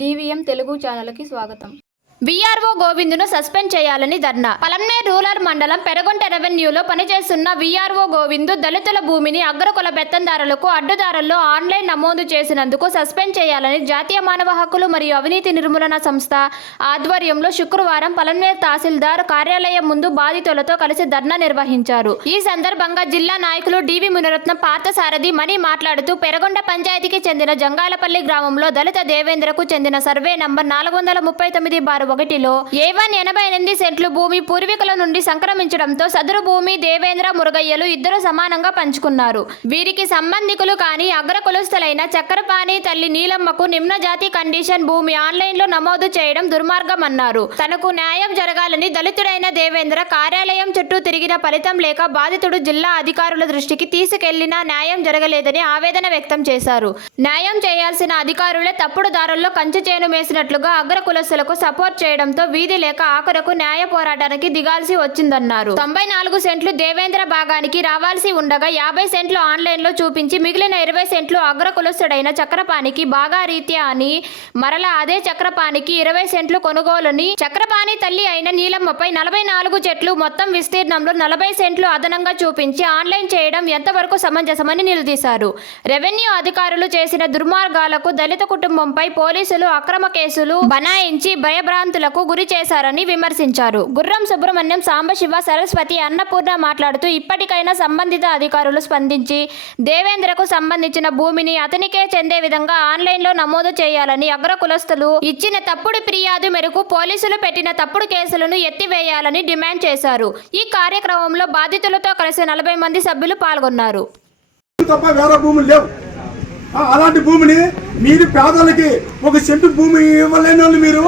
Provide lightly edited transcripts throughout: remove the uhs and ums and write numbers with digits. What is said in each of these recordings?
DVM Telugu ఛానల్కి స్వాగతం. VRO గోవిందును suspend చేయాలని ధర్నా. పలమనేరు రూరల్ మండలం పెరగొంట రెవెన్యూలో పనిచేస్తున్న వీఆర్ఓ గోవిందు దళితుల భూమిని అగ్రకుల బెత్తందారులకు అడ్డుదారుల్లో ఆన్లైన్ నమోదు చేసినందుకు సస్పెండ్ చేయాలని జాతీయ మానవ హక్కులు మరియు అవినీతి నిర్మూలన సంస్థ ఆధ్వర్యంలో శుక్రవారం పలమనేరు తహసీల్దార్ కార్యాలయం ముందు బాధితులతో కలిసి ధర్నా నిర్వహించారు. ఈ సందర్భంగా జిల్లా నాయకులు డివి మునిరత్నం పార్థసారథి మణి మాట్లాడుతూ పెరగొండ పంచాయతీకి చెందిన జంగాలపల్లి గ్రామంలో దళిత దేవేంద్రకు చెందిన సర్వే నంబర్ 439/1లో A1 88 సెంట్లు భూమి పూర్వీకుల నుండి సంక్రమించడంతో సదరు భూమి దేవేంద్ర మురుగయ్యలు ఇద్దరు సమానంగా పంచుకున్నారు. వీరికి సంబంధికులు కానీ అగ్ర కులస్తులైన చక్రపాణి తల్లి నీలమ్మకు నిమ్న జాతి కండిషన్ భూమి ఆన్లైన్లో నమోదు చేయడం దుర్మార్గమన్నారు. తనకు న్యాయం జరగాలని దళితుడైన దేవేంద్ర కార్యాలయం చుట్టూ తిరిగిన ఫలితం లేక బాధితుడు జిల్లా అధికారుల దృష్టికి తీసుకెళ్లినా న్యాయం జరగలేదని ఆవేదన వ్యక్తం చేశారు. న్యాయం చేయాల్సిన అధికారులే తప్పుడు దారుల్లో కంచె చేను మేసినట్లుగా అగ్ర కులస్తులకు సపోర్ట్ చేయడంతో వీధి లేక ఆఖరకు న్యాయ పోరాటానికి దిగాల్సి వచ్చిందన్నారు. 94 సెంట్లు దేవేంద్ర భాగానికి రావాల్సి ఉండగా 50 సెంట్లు ఆన్లైన్లో చూపించి మిగిలిన 20 సెంట్లు అగ్ర కులస్తుడైన చక్రపాణికి బాగా రీత్యా అని మరలా అదే చక్రపాణికి 20 సెంట్లు కొనుగోలుని చక్రపాణి తల్లి అయిన నీలమ్మపై 44 చెట్లు మొత్తం విస్తీర్ణంలో 40 సెంట్లు అదనంగా చూపించి ఆన్లైన్ చేయడం ఎంతవరకు సమంజసమని నిలదీశారు. రెవెన్యూ అధికారులు చేసిన దుర్మార్గాలకు దళిత కుటుంబంపై పోలీసులు అక్రమ కేసులు బనాయించి భయభ్రాంతులకు గురి చేశారని విమర్శించారు. గుర్రం సుబ్రహ్మణ్యం, సాంబశివ, సరస్వతి, అన్నపూర్ణ మాట్లాడుతూ ఇప్పటికైనా సంబంధిత అధికారులు స్పందించి దేవేంద్రకు సంబంధించిన భూమిని అతనికే చెందే విధంగా ఆన్లైన్లో నమోదు చేయాలని అగ్ర కులస్తులు ఇచ్చిన తప్పుడు ఫిర్యాదు మేరకు పోలీసులు పెట్టిన తప్పుడు కేసులను ఎత్తివేయాలని డిమాండ్ చేశారు. ఈ కార్యక్రమంలో బాధితులతో కలిసి 40 మంది సభ్యులు పాల్గొన్నారు. అలాంటి భూమిని మీరు పేదలకి ఒక సెంటు భూమి ఇవ్వలేని వాళ్ళు మీరు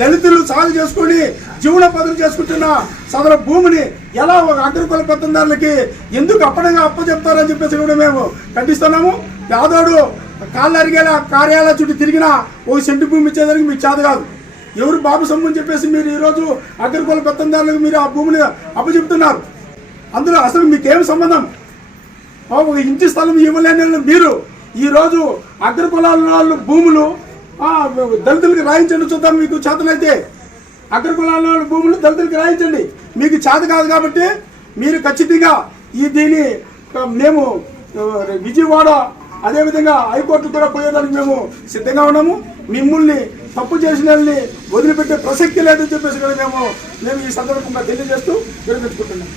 దళితులు సాగు చేసుకుని జీవనోపాధులు చేసుకుంటున్న సదరు భూమిని ఎలా ఒక అగ్రకుల పెత్తందారులకి ఎందుకు అప్పచెప్తారని చెప్పేసి కూడా మేము ఖండిస్తున్నాము. పేదోడు కాళ్ళు అరిగేలా కార్యాలయ చుట్టూ తిరిగినా ఒక సెంటు భూమి ఇచ్చేదానికి మీకు చేత కాదు. ఎవరు బాబు సొమ్ము అని చెప్పేసి మీరు ఈరోజు అగ్రకుల పెత్తందారులకు మీరు ఆ భూమిని అప్పచెప్తున్నారు. అందులో అసలు మీకేం సంబంధం? ఒక ఇంటి స్థలం ఇవ్వలేని మీరు ఈరోజు అగ్రకులాల భూములు దళితులకి రాయించండి, చూద్దాం. మీకు చేతనైతే అగ్రకులాల భూములు దళితులకి రాయించండి. మీకు చేత కాదు కాబట్టి మీరు ఖచ్చితంగా దీన్ని మేము విజయవాడ అదేవిధంగా హైకోర్టు కూడా పోయేదానికి మేము సిద్ధంగా ఉన్నాము. మిమ్మల్ని తప్పు చేసిన వాళ్ళని వదిలిపెట్టే ప్రసక్తి లేదని చెప్పేసి కూడా మేము ఈ సందర్భంగా తెలియజేస్తూ విరమించుకుంటున్నాం.